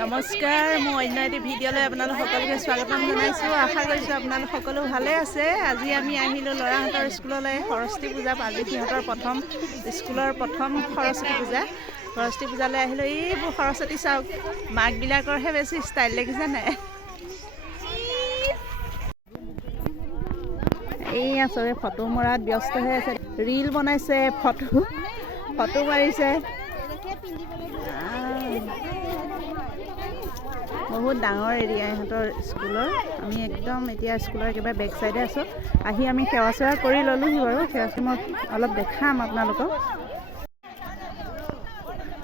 নমস্কাৰ, মই অন্য এটি ভিডিঅ'লৈ আপোনালোক সকলোকে স্বাগতম জনাইছোঁ। আশা কৰিছোঁ আপোনালোক সকলো ভালে আছে। আজি আমি আহিলোঁ ল'ৰাহঁতৰ স্কুললৈ সৰস্বতী পূজা। আজি সিহঁতৰ স্কুলৰ প্ৰথম সৰস্বতী পূজা। সৰস্বতী পূজালৈ আহিলোঁ। এইবোৰ সৰস্বতী চাওক, মাকবিলাকৰহে বেছি ষ্টাইল দেখিছে নাই? এইয়া চবে ফটো মৰাত ব্যস্ত হৈ আছে। ৰীল বনাইছে, ফটো মাৰিছে। বহুত ডাঙৰ এৰিয়া ইহঁতৰ স্কুলৰ। আমি একদম এতিয়া স্কুলৰ একেবাৰে বেক চাইডে আছোঁ। আহি আমি সেৱা চেৱা কৰি ল'লোহি বাৰু। সেৱা মই অলপ দেখাম আপোনালোকক।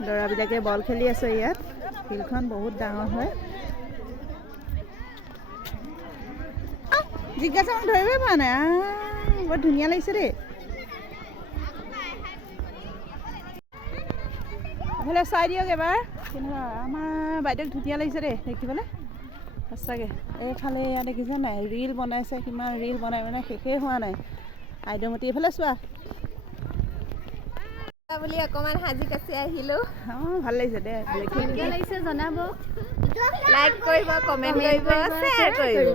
ল'ৰাবিলাকে বল খেলি আছে ইয়াত। ফিল্ডখন বহুত ডাঙৰ হয়। জিজ্ঞাসা মই ধৰিবই পৰা নাই। বৰ ধুনীয়া লাগিছে দেই। এইফালে চাই দিয়ক এবাৰ। কেনেকুৱা আমাৰ বাইদেউক ধুনীয়া লাগিছে দেই দেখিবলৈ সঁচাকৈ। এইফালে ইয়াত দেখিছে নাই, ৰীল বনাইছে। কিমান ৰীল বনাই শেষেই হোৱা নাই। আইদেউমতি এইফালে চোৱা বুলি অকমান সাজি কাচি আহিলোঁ। ভাল লাগিছে দে। কেনেকুৱা লাগিছে জনাব। লাইক কৰিব, কমেণ্ট কৰিব, শ্বেয়াৰ কৰিব।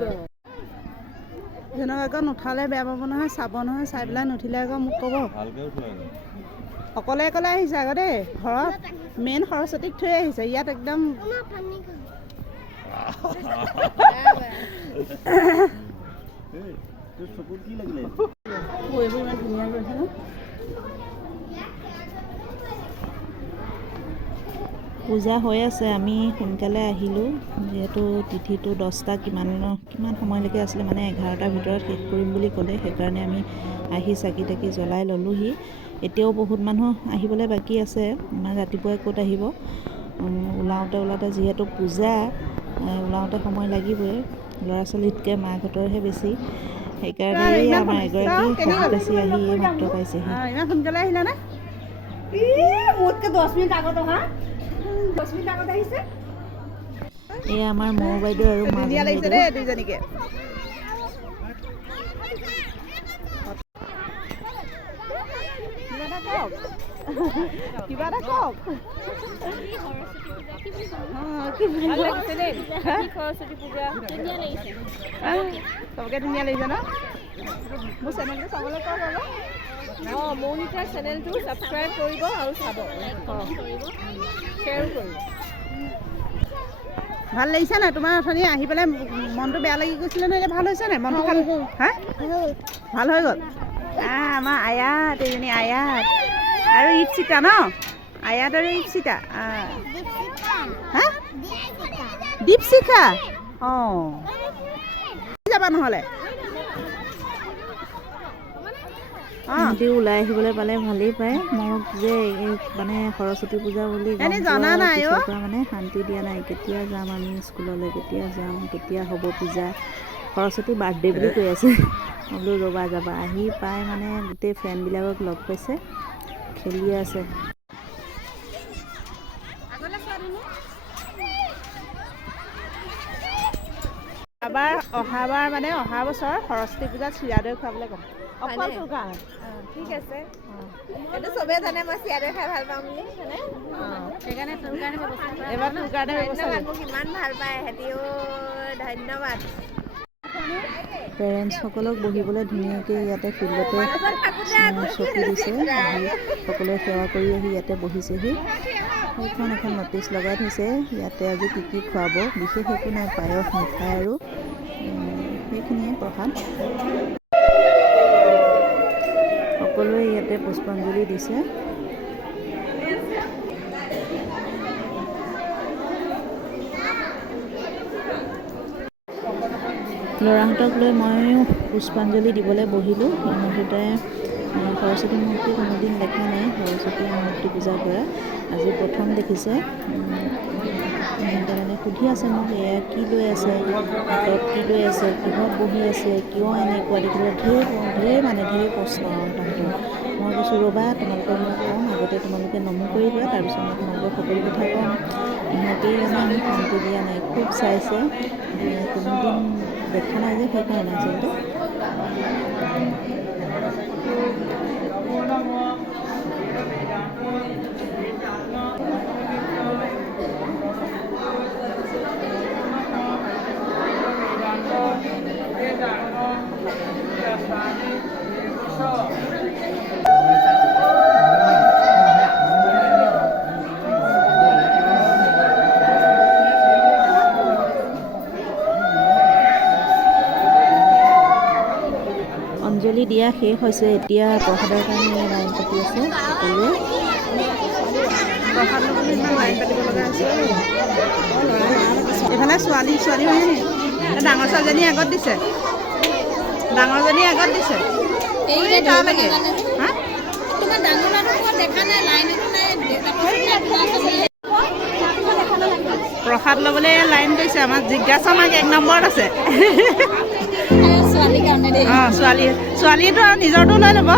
যেনক আকৌ নুঠালে বেয়া পাব নহয়, চাব নহয়। চাই পেলাই নুঠিলে আকৌ মোক ক'ব। অকলে অকলে আহিছে আকৌ দেই। ঘৰত মেইন সৰস্বতীক থৈ আহিছে। ইয়াত একদম এইবোৰ ইমান ধুনীয়া কৰিছে ন। পূজা হৈ আছে। আমি সোনকালে আহিলোঁ যিহেতু তিথিটো 10টা কিমান সময়লৈকে আছিলে, মানে 11টাৰ ভিতৰত শেষ কৰিম বুলি ক'লে। সেইকাৰণে আমি আহি চাকি তাকি জ্বলাই ল'লোহি। এতিয়াও বহুত মানুহ আহিবলৈ বাকী আছে। ইমান ৰাতিপুৱাই ক'ত আহিব। ওলাওঁতে যিহেতু পূজা, ওলাওঁতে সময় লাগিবই। ল'ৰা ছোৱালীতকৈ মাকহঁতৰহে বেছি। সেইকাৰণে আমাৰ এগৰাকী সাজি কাচি আহি মাত্ৰ পাইছেহি। ইমান সোনকালে আহিলা নে? মোতকৈ 10 মিনিট আগত অহা। 10 মিনিট আগত আহিছে। এয়া আমাৰ মৌ বাইদেউ আৰু ধুনীয়া লাগিছে দেই দুইজনীকে। কিবা এটা কওক। চবকে ধুনীয়া লাগিছে ন? মোৰ চেনেলটো চাবলৈ কওক আকৌ। মৌনিকাৰ চেনেলটো ছাবস্ক্ৰাইব কৰিব আৰু চাব, শ্বেয়াৰ কৰিব। ভাল লাগিছে নাই তোমাৰ? অথনি আহি পেলাই মনটো বেয়া লাগি গৈছিলে নহয়, এতিয়া ভাল হৈছে নাই মনটো? ভাল হৈ গ'ল। আমাৰ আয়াত, এইজনী আয়াত আৰু ইপচিতা ন? আয়াত আৰু ইপচিতা। হা, দীপশিখা। যাবা নহ'লে সিহঁতি ওলাই আহিবলৈ পালে ভালেই পায়। মোক যে মানে সৰস্বতী পূজা বুলি জনা নাই পিছৰ পৰা মানে শান্তি দিয়া নাই। কেতিয়া যাম আমি স্কুললৈ, কেতিয়া যাম, কেতিয়া হ'ব পূজা। সৰস্বতী বাৰ্থডে বুলি কৈ আছে। মই বোলো ৰ'বা যাবা। আহি পাই মানে গোটেই ফ্ৰেণ্ডবিলাকক লগ পাইছে, খেলি আছে। অহাবাৰ মানে অহা বছৰ সৰস্বতী পূজাত চিৰা দৈ খুৱাবলৈ ক'ম। অকল তোৰ কাৰণে। ঠিক আছে। সেইটো চবেই জানে মই চিৰা দৈ খাই ভাল পাওঁ বুলি। সেইকাৰণে তোৰ কাৰণে ব্যৱস্থা কৰা। এবাৰ তোৰ কাৰণে ব্যৱস্থা ধন্যবাদ। মোক ইমান ভাল পায় সিহঁতিও, ধন্যবাদ। পেৰেণ্টছসকলক বহিবলৈ ধুনীয়াকৈ ইয়াতে ফিল্ডতে চকী দিছে। আহি সকলোৱে সেৱা কৰি আহি ইয়াতে বহিছেহি। সেইখন এখন ন'টিচ লগাই থৈছে। ইয়াতে আজি কি খুৱাব, বিশেষ একো নাই, পায়স, মিঠাই আৰু সেইখিনিয়ে প্ৰসাদ। সকলোৱে ইয়াতে পুষ্পাঞ্জলি দিছে। ল'ৰাহঁতক লৈ ময়ো পুষ্পাঞ্জলি দিবলৈ বহিলোঁ। ইহঁত সৰস্বতী মূৰ্তি কোনোদিন দেখা নাই, সৰস্বতী মূৰ্তি পূজা কৰা আজি প্ৰথম দেখিছে। সিহঁতে মানে সুধি আছে মোক, এয়া কি লৈ আছে, হাতত কি লৈ আছে, কিহত বহি আছে, কিয় এনেকুৱা দেখিবলৈ ঢেৰ প্ৰশ্ন তাহাঁতৰ। মই কৈছোঁ ৰ'বা, তোমালোকক মই ক'ম, আগতে তোমালোকে নমো কৰি লোৱা, তাৰপিছত মই তোমালোকক সকলো কথা ক'ম। ইহঁতেই মানে শান্তি দিয়া নাই, খুব চাইছে। কোনোদিন দেখা নাই যে, সেইকাৰণে আচলতে। বলি দিয়া শেষ হৈছে। এতিয়া প্ৰসাদৰ কাৰণে লাইন পাতি আছে সকলোৱে। প্ৰসাদ ল'বলৈ ইমান লাইন পাতিব লগা হৈছে। এইফালে ছোৱালী হয় নি? ডাঙৰ ছোৱালীজনী আগত দিছে, ডাঙৰজনী আগত দিছে। এই তালৈকে হা তোমাৰ ডাঙৰ ল'ৰাটো দেখা নাই, লাইনতো নাই। প্ৰসাদ ল'বলৈ লাইন কৰিছে। আমাৰ জিজ্ঞাসা মাক 1 নম্বৰত আছে। ছোৱালীৰ কাৰণে দেই। অঁ ছোৱালীটো আৰু নিজৰটো লৈ ল'ব।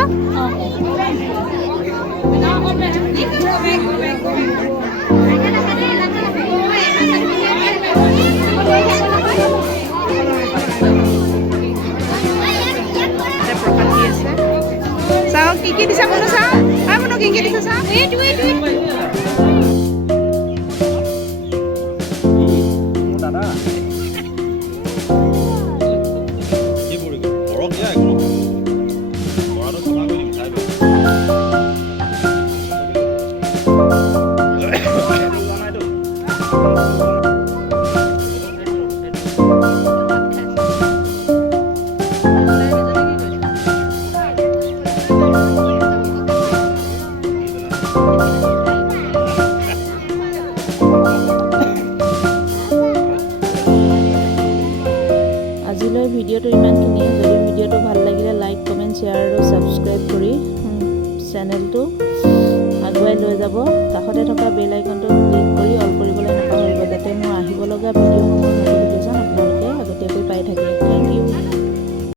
প্ৰসাদ দি আছে। চাওক কি দিছে মনো, চাওঁ মনো কি দিছে চাওঁ। আজিলৈ ভিডিঅ'টো ইমানখিনিয়ে। যদি ভিডিঅ'টো ভাল লাগিলে লাইক, কমেণ্ট, শ্বেয়াৰ আৰু ছাবস্ক্ৰাইব কৰি চেনেলটো আগুৱাই লৈ যাব। কাষতে থকা বেল আইকনটো ক্লিক কৰি অল কৰিবলৈ নাপাহৰিব, যাতে মোৰ আহিব লগা ভিডিঅ'সমূহৰ ন'টিফিকেশ্যন আপোনালোকে আগতীয়াকৈ পাই থাকে।